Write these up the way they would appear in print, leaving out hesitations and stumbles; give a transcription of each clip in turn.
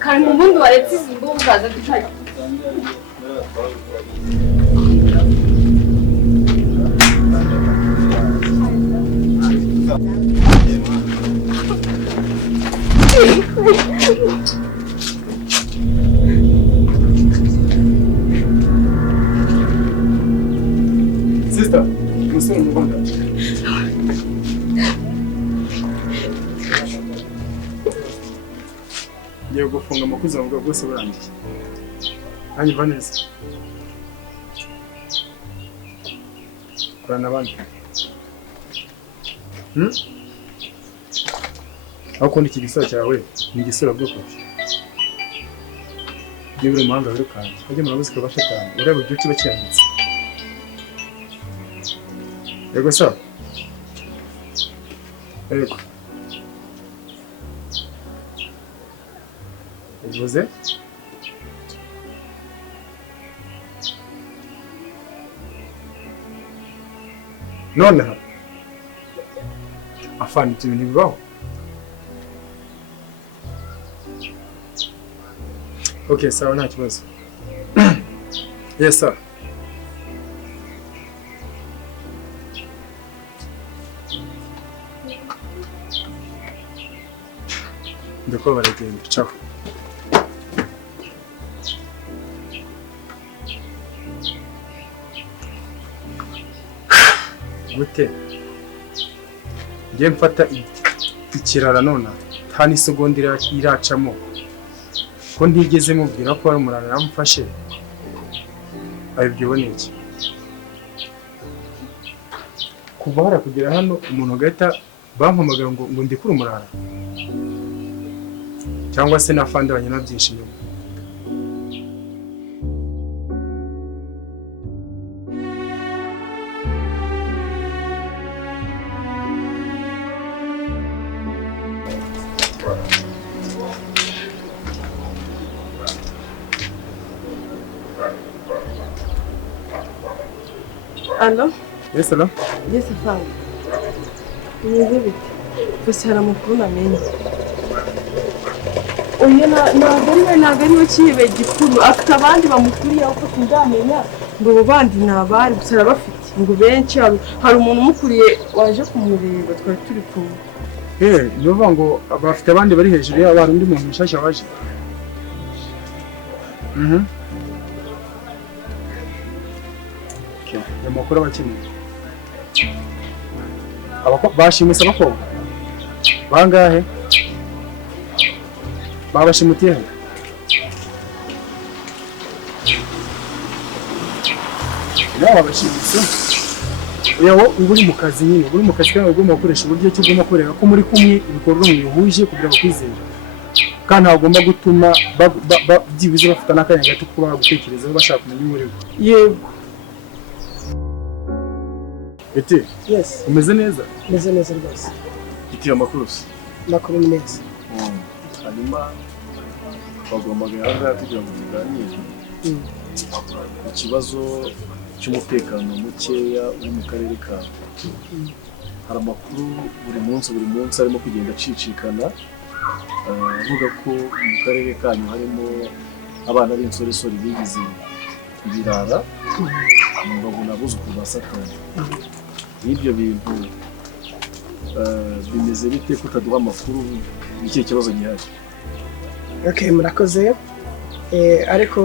Kari mu bundi waretse izi ngo ukaza dushaka. Sister, musore mu Rwanda. Ngiye gufunga amakuza avuga bwose burangiye. Hanyuma Vanessa. Kurana abandi. Aho kundi iki gisoro cyawe ni igisoro bwoko. Iyo uri umuhanga wirukanye. Ajye mu muzika bashatana. Ureba ibyo kiba cyanditse. Yego sawa. Yego. Uvuze? Noneho afana ibyo bintu bibaho. Okay, sawa nta kibazo. Yes sir. Ndako baragenda. Ciao. Gute ngiye mfata ikirara none nta n'isegonda iracamo ko ntigeze mubwira ko ari umurara yamufashe abibyiwe n'iki kuva hara kugera hano umuntu gahita bampamagara ngo ndikure umurara cyangwa se nafande abanyana byinshi nyuma. Allo? Yes, hello? Yes, fine. Nimeze bite? Gusa hari amakuru namenye. Oya ntabwo ari we kibe gikuru. Afite abandi bamukuriye uko tundamenya ngo abo bandi ni abari gusa arabafite ngo benshi hari umuntu umukuriye waje kumureba twari turi kumwe. Bivuga ngo bafite abandi bari hejuru yabo hari undi muntu mushasha waje. Amakuru abakeneye bashimise abakobwa bangahe babashimutiye he babashimise yewe uri mu kazi nyine uri mu kazi kandi ugomba gukoresha uburyo cyo ugomba korera ko muri kumwe ibikorwa mu bihuje kugira ngo kwizera kandi ntagomba gutuma byibuze bafata n'akanya gato kuba gutekerezaho bashaka kumenya umurimo. Yego. Ete? Yes. Umeze neza? Meze neza rwose. Iti amakuru se? Makuru ni neza. Hanyuma twagombaga hanga tugira ngo tuganire. Ikibazo cy'umutekano mukeya uri mu karere ka. Hari amakuru buri munsi arimo kugenda acicikana avuga ko mu karere kanyu harimo abana b'insoresore bigize ibirara babona abuzukuru ba Satani. N'ibyo bintu bimeze bite kutaduha amakuru n'iki kibazo gihari? Okay, murakoze. Ariko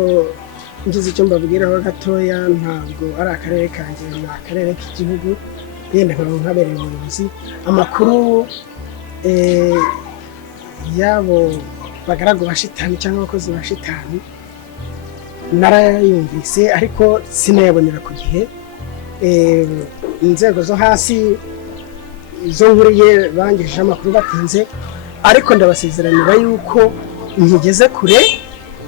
ngize icyo mbabwiraho gatoya ntabwo ari akarere kanjye ni akarere k'igihugu yenda nk'abereye umuyobozi amakuru yabo bagaragu ba shitani cyangwa abakozi ba shitani narayumvise ariko sinayabonera ku gihe. Inzego zo hasi zo nkuriye bangejeje amakuru batinze, ariko ndabasezeranira yuko nkigeze kure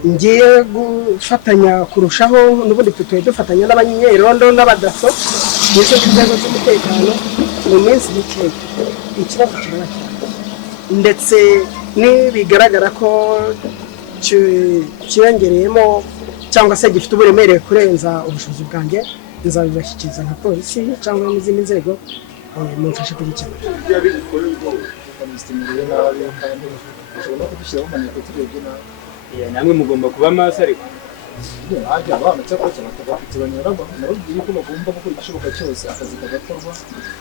ngiye gufatanya kurushaho, n'ubundi tutuye dufatanya n'abanyerondo n'abadaso ndetse n'inzego z'umutekano mu minsi mike ikibazo kirabakira, ndetse nibigaragara ko cyiyongereyemo cyangwa se gifite uburemere kurenza ubushobozi bwanjye, nzabibashyikiriza nka polisi cyangwa n'izindi nzego mumfashe kugikemura. namwe mugomba kuba maso ariko abana cyangwa se bakabafitibanyara nababwiye ko bagomba gukora igishoboka cyose akazi kagakorwa,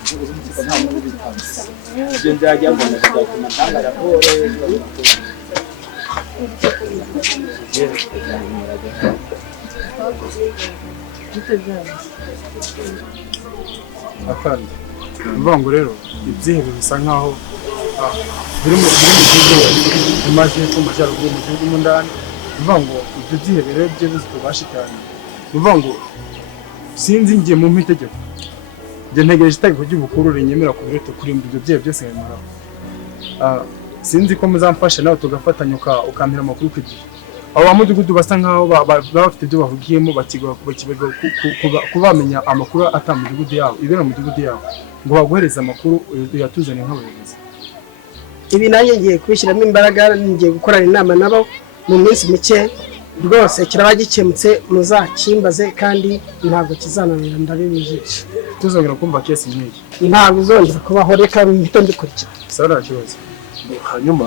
inzego z'umutekano nta muntu bitanze. ibyo nzajya mbona bigatuma ntanga raporo Afande, uvuga ngo rero ibyihebe bisa nkaho biri mu gihugu mu majyepfo, mu majyaruguru, mu gihugu mo ndani. Uvuga ngo ibyo byihebe rero byebuze tubashikanye. Uvuga ngo sinzi ngiye mu itegeko, njye ntegereje itegeko ry'ubukuru rinyemera kurimbura ibyo byihe byose nkabimaraho. Sinzi ko muzamfasha nawe tugafatanya ukampira amakuru ku gihe. Abo bamudugudu basa nkaho bafite ibyo bahugiyemo, bakibega kubamenya amakuru atamudugudu yabo, ibera mu mudugudu yabo, ngo baguhereze amakuru yatuzaniye nk'abayobozi. Ibi nanjye ngiye kubishyiramo imbaraga, ngiye gukorana inama nabo mu minsi mike, rwose kiraba gikemutse, muzakimbaze kandi ntabwo kizananira, ndabibijije. Tuzongera kumva kesi nk'iyi ntabwo uzongera kubaho, reka mpite mbikurikira. sawa, nta kibazo. Hanyuma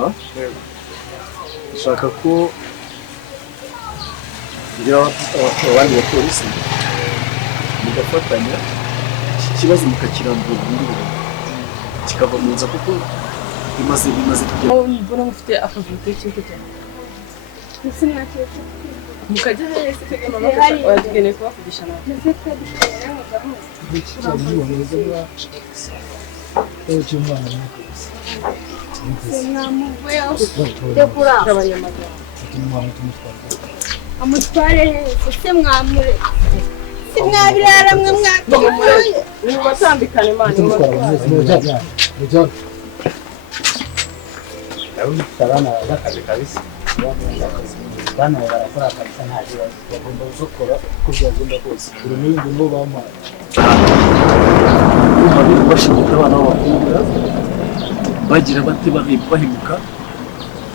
ushaka ko ngira abandi bapolisi mugafatanya iki kibazo mukakirambura burundu kikava mu nza, kuko bimaze kugera mbona mufite akavuyo k'icyo cyane mukajya hese wadugeneye kubavugisha nawe. amutware hese se mwamure se mwabirara mwe mwakumuye Ubu batambikana Imana abana bakazi kabisa bana barakora kabisa, nta kibazo bagomba gukora uko byagenda kose. Buri n'ibindi n'ubu bamaye bashimita abana b'abakobwa bagira bate bahimuka.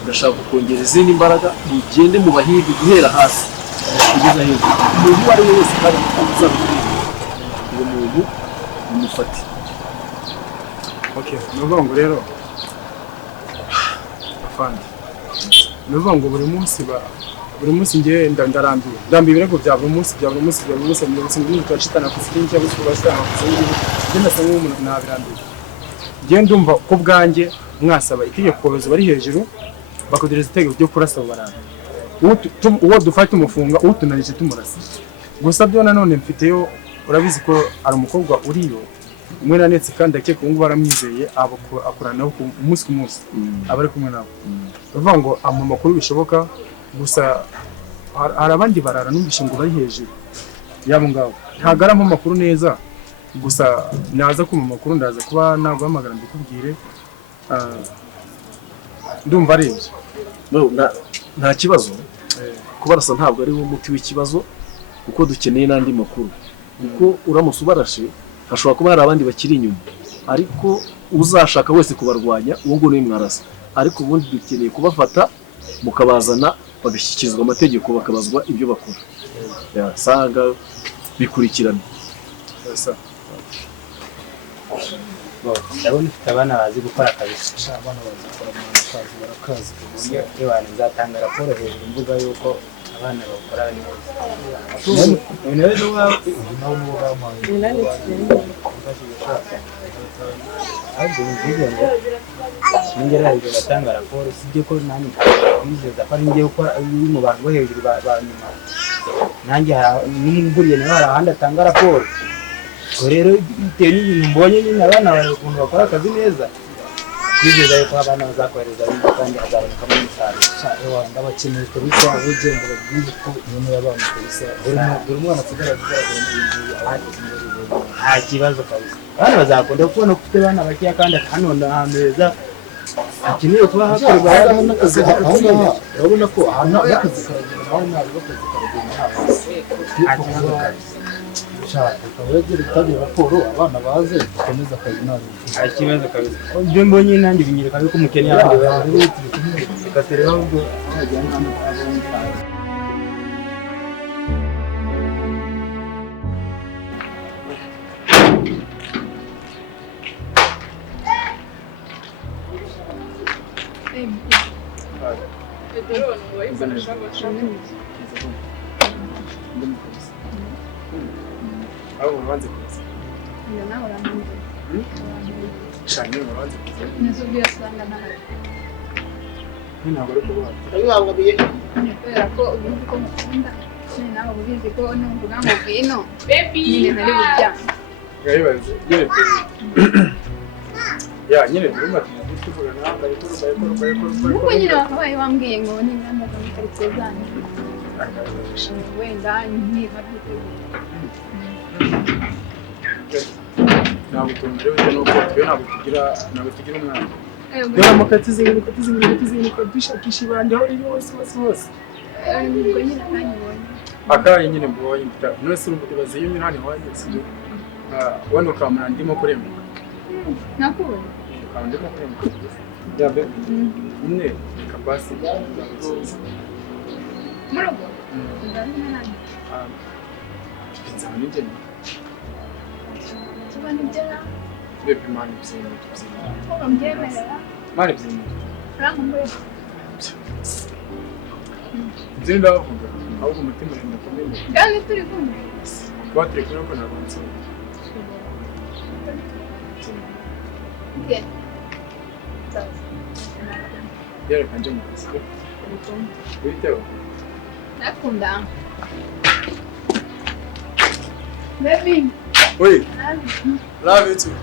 Ndashaka kongera izindi mbaraga, mugende mu bahirwe guhera hasi kugeza hejuru. Umuntu uwo ari we wese kandi uzabikora uwo muntu umufate. Okay, nuvuga ngo rero afande, nuvuga ngo buri munsi ngiye ndambiwe ibirego bya buri munsi mu twacitana ku sinzi cyangwa se kubasanga ku sinzi, ngenda sanga umuntu nabirambiwe. Ngiye ndumva ko bwanjye mwasaba itegeko bari hejuru bakodereza itegeko ryo kurasa barana. Uwo dufata umufunga, utunanije tumurasa. Gusa byo nanone mfiteyo, urabizi ko ari umukobwa uriyo umwe nanetse kandi akeka ngo baramwizeye, akorana nabo umunsi ku munsi, abari kumwe nabo. Bavuga ngo amakuru bishoboka, gusa hari abandi barara numvishe ngo bari hejuru yabo ngabo. Ntabwo ari amakuru neza, gusa naza kuma amakuru ndaza kuba naguhamagara mbikubwire. Ndumva ari ibyo. Nta kibazo, kubarasa ntabwo ari wo muti w'ikibazo, kuko dukeneye n'andi makuru. Kuko uramutse ubarashe hashobora kuba hari abandi bakiri inyuma, ariko uzashaka wese kubarwanya uwo ngo niwe mwarasa. Ariko ubundi dukeneye kubafata mukabazana bagashyikirizwa amategeko, bakabazwa ibyo bakora. Yasanga bikurikirana. ndabona ufite abana bazi gukora kabisa. Abana bazi gukora akazi, barakazi. Abantu nzatanga raporo hejuru mvuga yuko abana bakora neza. Unaweza wao ningera hejuru batanga raporo, sibyo ko nanjye kwizeza ko ari ngiye gukora mu bantu bo hejuru ba nyuma. Nanjye n'umuguriye nawe hari ahandi atanga raporo. Ubwo rero bitewe n'ibintu mbonye nyine abana bari ukuntu bakora akazi neza, twizeza yuko abana bazakohereza kandi hazabonekamo umusaruro ndabakeneye kabisa abagenda babwiye ko umuntu yabana kabisa dore umwana asigara kugaragara mu bintu nta kibazo kabisa abana bazakunda kubona ko ufite abana bakeya kandi hano ahantu heza hakenewe kuba hakorwa n'akazi urabona ko ahantu n'akazi karagenda nawe ntabwo bakazi karagenda ntabwo ukabegera utabye raporo abana baze dukomeza akazi ntabwo nta kibazo kabisa ibyo mbonye nanjye binyereka yuko umukene yabandi bigaterera ahubwo hajyana n'abandi abo babanze kuza cyane babanze kuza ntabwo ari kubona kubera ko ubizi ko mukunda nyine nawe ubizi ko numvuga ngo ngwino nyine nari bujyane ngayibaze nyine ya nyine ndumva tuvuga nawe ariko nuko nyine bakabaye bambwiye ngo n'inganda zo muri karitsiye zanyu wenda ntibabyiteguye ntabwo tumerewe nuko twe ntabwo tugira umwana dore amukatizinguka dushakisha ibandi aho riri hose ubwo nyine akanyibonye akaye nyine mbonye none se urumva ibaze iyo mirani wanjye sibyo wano kamara ndimo kuremuka nakubonye ukaba ndimo kuremuka yabe umwe kabasi mu rugo ndabona nanjye nzaba nigeni kiba nibyo bebe mani byiza ko mbyemerera mani byiza urankumbuye ibyo ndavuga ahubwo umutima wenda kumenya kandi turi kumwe batire kuri ko ntabwo nzi yereka nje mu kazi witeho nakunda baby oui love you too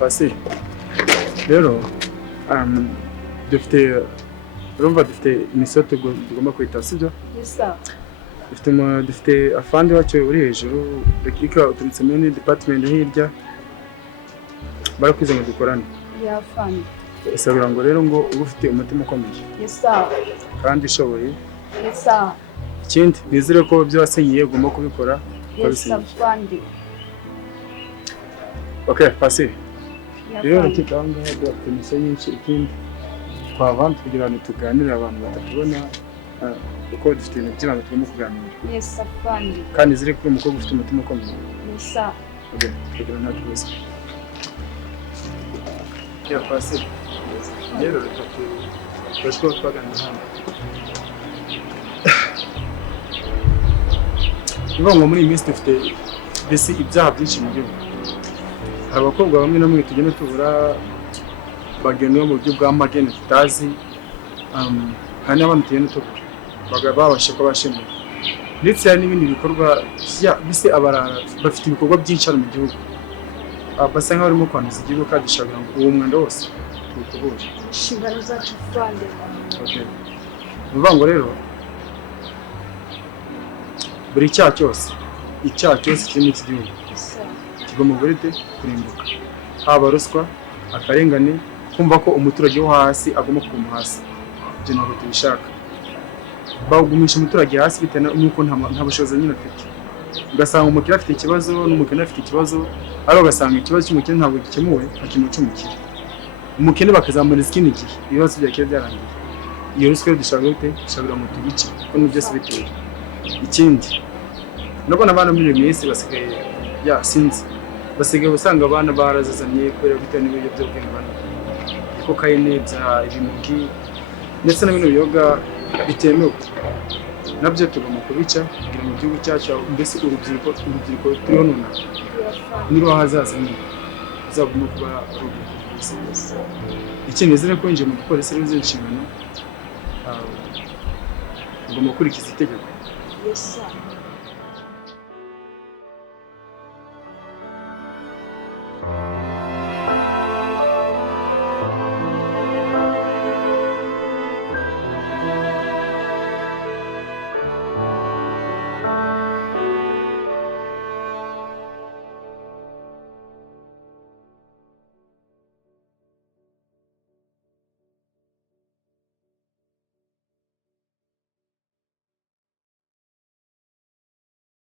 pasi rero dufite urumva dufite imisoto tugomba kwita sibyo dufite afandi wacu uri hejuru rekika uturutse muri department hirya barakwize ngo dukorane yafanye isabira ngo rero ngo uba ufite umutima ukomeye kandi ushoboye ikindi nizere ko ibyo wasenyiye ugomba kubikora okay pasi rero rekika aho ngaho dufite imisoto nyinshi ikindi twavana kugira ngo tuganire abantu batakubona uko dufite ibintu by'abantu tugomba kuganira kandi ziri kuri umukobwa ufite umutima ukomeye tukagira nta kibazo ya pasi rero reka turashobora twaganira hano niba ngo muri iyi minsi dufite mbese ibyaha byinshi mu gihugu hari abakobwa bamwe na bamwe tugenda tubura bagenewe mu buryo bwa magene tutazi hari n'abandi tugenda tubura babasha kuba bashimuye ndetse hari n'ibindi bikorwa bise abarara bafite ibikorwa byinshi hano mu gihugu basa nk'aho barimo kwanduza igihugu kandi dushobora ngo uwo mwanda wose tuwukubure inshingano zacu fande ni ukuvuga ngo rero buri icyaha cyose kiri muri iki gihugu kigomba guhita kurimbuka haba ruswa akarengane kumva ko umuturage wo hasi agomba kuguma hasi ibyo ntabwo tubishaka bagumisha umuturage hasi bitewe n'uko nta bushobozi nyine afite ugasanga umukire afite ikibazo n'umukene afite ikibazo ari ugasanga ikibazo cy'umukene ntabwo gikemuwe hakemuwe umukire umukene bakazamuriza ikindi gihe ibibazo byakira byarangiye iyo ruswa rero dushobora ngo tubice kuko ni byose bitewe ikindi nubwo n'abana muri iyi minsi basigaye sinzi basigaye usanga abana barazazanye kubera bitewe n'ibiyobyabwenge banywa kokayine ibimogi ndetse na bino biyoga bitemewe nabyo tugomba kubica kugira ngo igihugu cyacu mbese urubyiruko turiho none niba hazaza nyine uzagomba kuba ari urubyiruko rwiza ikindi nizere ko winjiye mu gipolisi rero inshingano ugomba gukurikiza itegeko yesa